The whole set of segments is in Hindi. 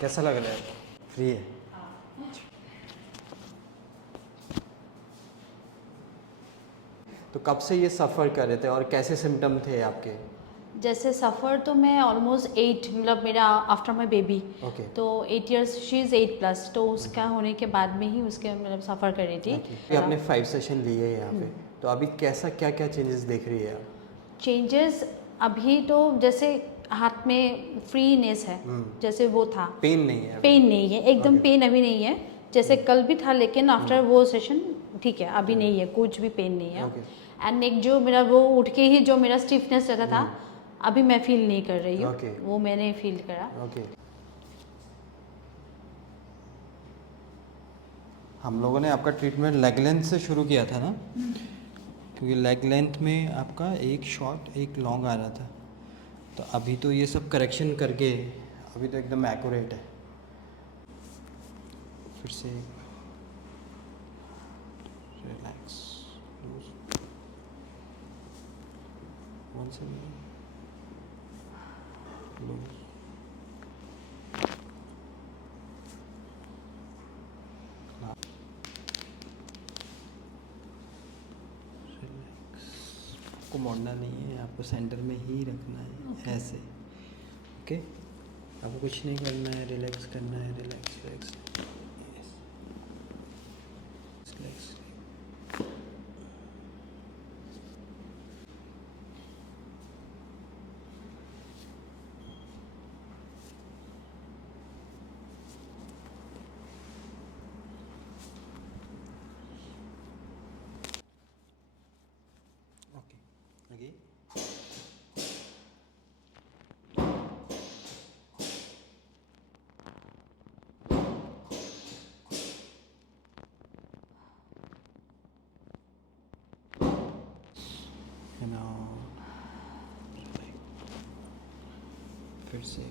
कैसा लग रहा है? फ्री है? तो कब से ये सफ़र कर रहे थे और कैसे सिम्टम थे आपके? जैसे सफ़र तो मैं ऑलमोस्ट 8 मतलब मेरा आफ्टर माई बेबी ओके। तो 8 इयर्स शी इज़ 8+, तो उसका होने के बाद में ही उसके मतलब सफ़र कर रही थी। अभी आपने 5 सेशन लिए हैं यहाँ पे, तो अभी कैसा क्या क्या चेंजेस देख रही है आप? चेंजेस अभी तो जैसे हाथ में फ्रीनेस है, जैसे वो था। पेन नहीं है अभी? पेन नहीं है, एकदम Okay. पेन अभी नहीं है। जैसे कल भी था, लेकिन आफ्टर वो सेशन ठीक है, अभी नहीं है, कुछ भी पेन नहीं है। Okay. एंड एक जो मेरा वो उठ के ही जो मेरा स्टिफनेस रहता था, अभी मैं फील नहीं कर रही हूँ। Okay. वो मैंने फील करा। ओके। हम लोगों ने आपका ट्रीटमेंट लेग लेंथ से शुरू किया था ना, क्योंकि लेग लेंथ में आपका एक शॉर्ट एक लॉन्ग आ रहा था। तो अभी तो ये सब करेक्शन करके अभी तो एकदम एक्यूरेट है। फिर से relax, loose, once again, lose, relax. आपको मोड़ना नहीं है, आपको सेंटर में ही रखना है ऐसे। ओके, आपको कुछ नहीं करना है, रिलैक्स करना है, relax relax, relax. Okay, again. फिर से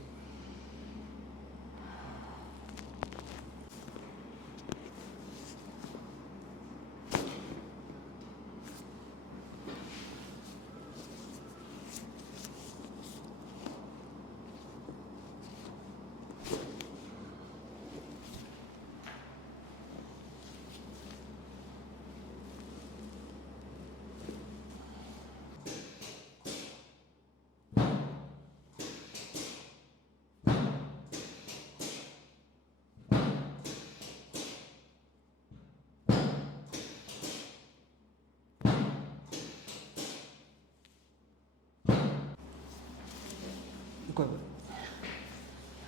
कोई बात नहीं,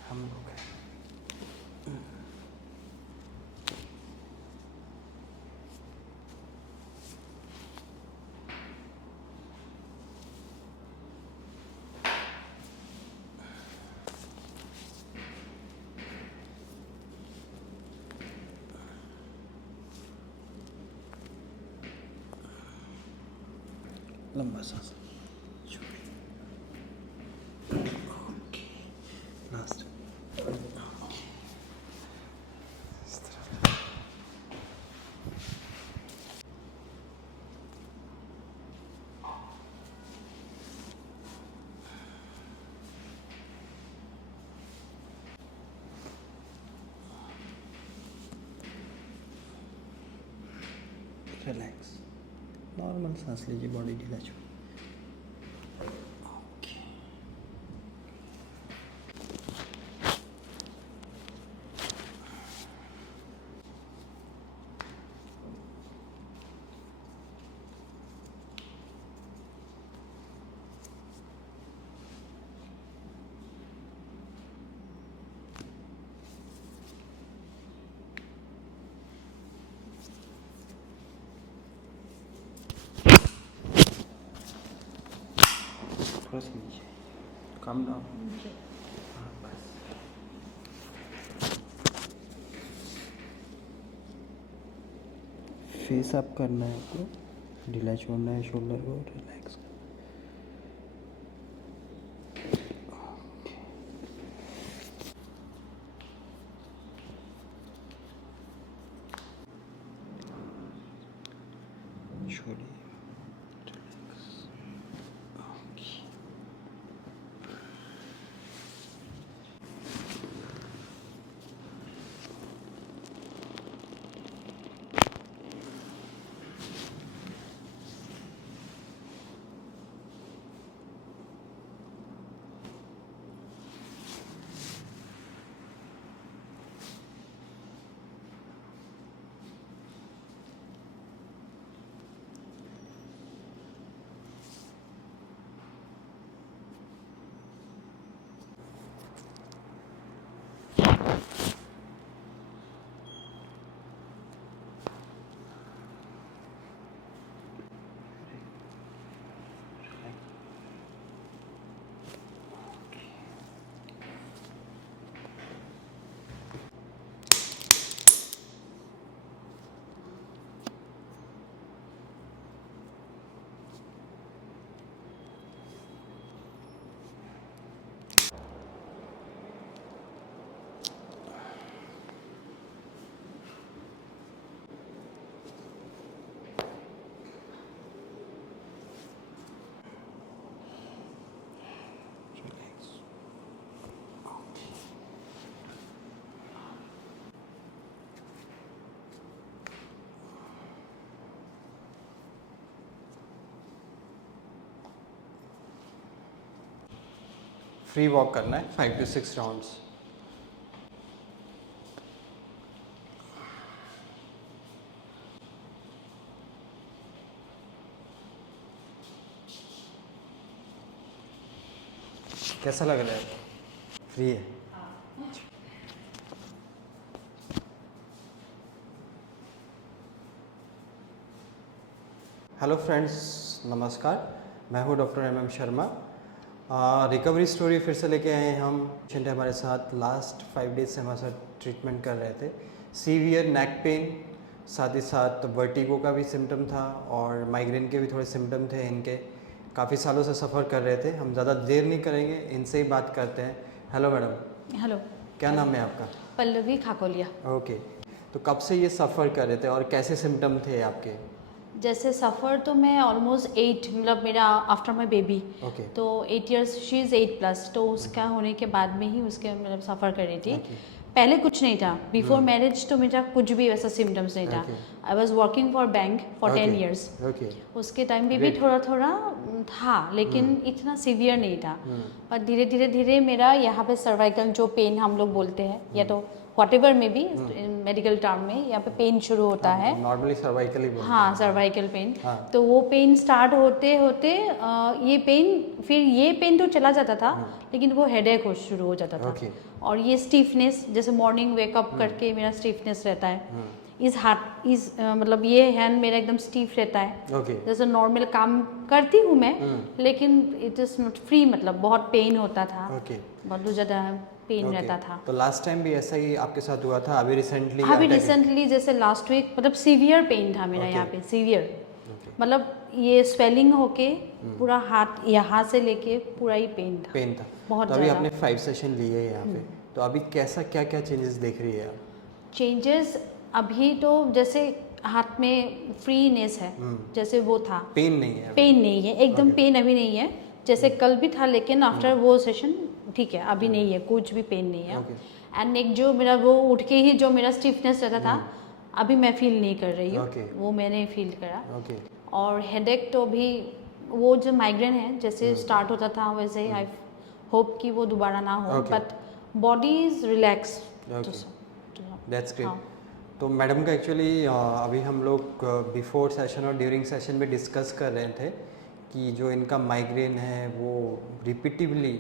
हम लोग हैं। लंबा सांस, लास्ट। रिलैक्स, नॉर्मल सांस लीजिए, बॉडी ढीला छोड़। थोड़ा सा नीचे, कम डाउन। हाँ बस। फेस अप करना है आपको, ढीला छोड़ना है शोल्डर को, रिलैक्स करना। छोड़िए, रिलैक्स। ओके, फ्री वॉक करना है 5 to 6 राउंड्स। कैसा लग रहा है? फ्री है। हेलो फ्रेंड्स, नमस्कार। मैं हूं doctor M Sharma. Recovery story फिर से लेके आए हैं हम। पेशेंट हमारे साथ लास्ट 5 डेज से हमारे साथ ट्रीटमेंट कर रहे थे। सीवियर नेक पेन, साथ ही साथ वर्टिगो का भी सिम्टम था और माइग्रेन के भी थोड़े सिम्टम थे इनके। काफ़ी सालों से सफ़र कर रहे थे। हम ज़्यादा देर नहीं करेंगे, इनसे ही बात करते हैं। Hello madam. हेलो। क्या नाम है आपका? पल्लवी खाकोलिया। ओके, तो कब से ये सफ़र कर रहे थे और कैसे सिम्टम थे आपके? जैसे सफ़र तो मैं ऑलमोस्ट 8, मतलब मेरा आफ्टर माई बेबी, ओके। तो 8 इयर्स, शी इज़ 8+, तो उसका होने के बाद में ही उसके मतलब सफ़र कर रही थी। ओके। पहले कुछ नहीं था, बिफोर मैरिज तो मेरा कुछ भी वैसा सिम्टम्स नहीं था। Okay. I was working for bank for 10 years। Okay. उसके टाइम पे भी Great. थोड़ा थोड़ा था, लेकिन इतना सीवियर नहीं था। पर धीरे धीरे धीरे मेरा यहाँ पे सर्वाइकल जो पेन हम लोग बोलते हैं, या तो व्हाटएवर में भी मेडिकल टर्म में यहाँ पे पेन शुरू होता है। नॉर्मली सर्वाइकल ही बोलते हैं। हाँ, सर्वाइकल पेन। हाँ। तो वो पेन स्टार्ट होते होते ये पेन, फिर ये पेन तो चला जाता था, लेकिन वो हेडेक हो शुरू हो जाता था। ओके। और ये स्टिफनेस, जैसे मॉर्निंग वेकअप करके मेरा स्टिफनेस रहता है। इस हाथ इस मतलब ये हैंड मेरा एकदम स्टीफ रहता है। ओके। जैसे नॉर्मल काम करती हूँ मैं, लेकिन इट इज़ नॉट फ्री, मतलब बहुत पेन होता था। ओके। बहुत ज़्यादा पेन ओके। रहता था। तो लास्ट टाइम भी ऐसा ही आपके साथ हुआ था? अभी रिसेंटली? अभी रिसेंटली जैसे लास्ट वीक, मतलब सीवियर पेन था मेरा। Okay. यहाँ पे सीवियर, ओके। मतलब ये स्वेलिंग होके पूरा हाथ, यहाँ से लेके पूरा ही पेन था। पेन था। बहुत तो अभी ज़्यादा। आपने 5 सेशन लिए हैं यहाँ पे, तो अभी कैसा क्या क्या चेंजेस देख रही है आप? चेंजेस अभी तो जैसे हाथ में फ्रीनेस है, जैसे वो था। पेन नहीं है अभी? पेन नहीं है, एकदम Okay. पेन अभी नहीं है। जैसे कल भी था, लेकिन आफ्टर वो सेशन ठीक है, अभी नहीं है, कुछ भी पेन नहीं है। Okay. एंड नेक जो मेरा वो उठ के ही जो मेरा स्टिफनेस रहता था, अभी मैं फील नहीं कर रही हूँ। Okay. वो मैंने फील करा। ओके। और हेडेक तो भी, वो जो माइग्रेन है जैसे स्टार्ट होता था वैसे आई होप कि वो दोबारा ना हो, Okay. But body is relax. That's great. हाँ। तो मैडम का एक्चुअली अभी हम लोग बिफोर सेशन और ड्यूरिंग सेशन में डिस्कस कर रहे थे कि जो इनका माइग्रेन है वो रिपीटिवली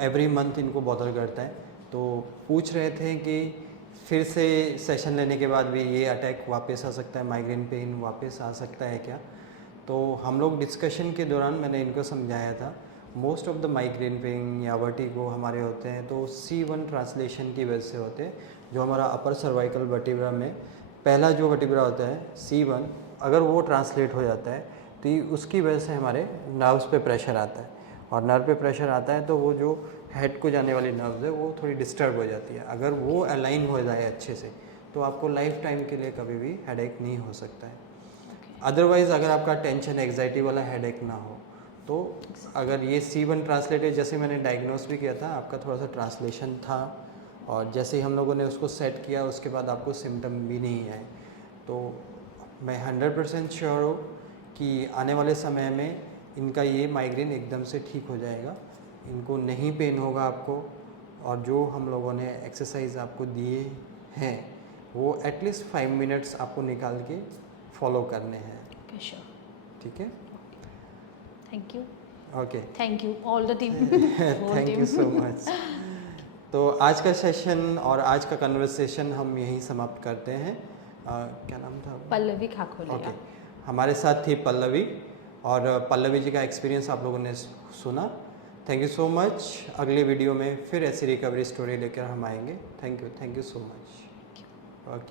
एवरी मंथ इनको बॉदर करता है। तो पूछ रहे थे कि फिर से सेशन लेने के बाद भी ये अटैक वापस आ सकता है, माइग्रेन पेन वापस आ सकता है क्या? तो हम लोग डिस्कशन के दौरान मैंने इनको समझाया था, most of the migraine pain या वर्टिगो हमारे होते हैं तो C1 ट्रांसलेशन की वजह से होते हैं। जो हमारा अपर सर्वाइकल वर्टिब्रा में पहला जो वर्टिब्रा होता है C1, अगर वो ट्रांसलेट हो जाता है तो ये उसकी वजह से हमारे नर्व्स पे प्रेशर आता है, और नर्व पे प्रेशर आता है तो वो जो हेड को जाने वाली नर्व्स है वो थोड़ी डिस्टर्ब हो जाती है। अगर वो अलाइन हो जाए अच्छे से तो आपको लाइफ टाइम के लिए कभी भी हेडेक नहीं हो सकता है। अदरवाइज़ अगर आपका टेंशन एग्जाइटी वाला हेडेक ना हो तो अगर ये C1 ट्रांसलेटेड, जैसे मैंने डायग्नोस भी किया था, आपका थोड़ा सा ट्रांसलेशन था, और जैसे ही हम लोगों ने उसको सेट किया उसके बाद आपको सिम्टम भी नहीं आए। तो मैं 100% श्योर हूँ कि आने वाले समय में इनका ये माइग्रेन एकदम से ठीक हो जाएगा, इनको नहीं पेन होगा आपको, और जो हम लोगों ने एक्सरसाइज आपको दिए हैं वो एटलीस्ट 5 मिनट्स आपको निकाल के फॉलो करने हैं। Okay, sure. ठीक है? Thank you. Okay. Thank you all the team. Thank you so much. तो आज का सेशन और आज का कन्वर्सेशन हम यहीं समाप्त करते हैं। क्या नाम था? पल्लवी खाकोलिया। ओके। हमारे साथ थी पल्लवी, और पल्लवी जी का एक्सपीरियंस आप लोगों ने सुना। Thank you so much. अगली वीडियो में फिर ऐसी रिकवरी स्टोरी लेकर हम आएंगे। Thank you so much. Okay.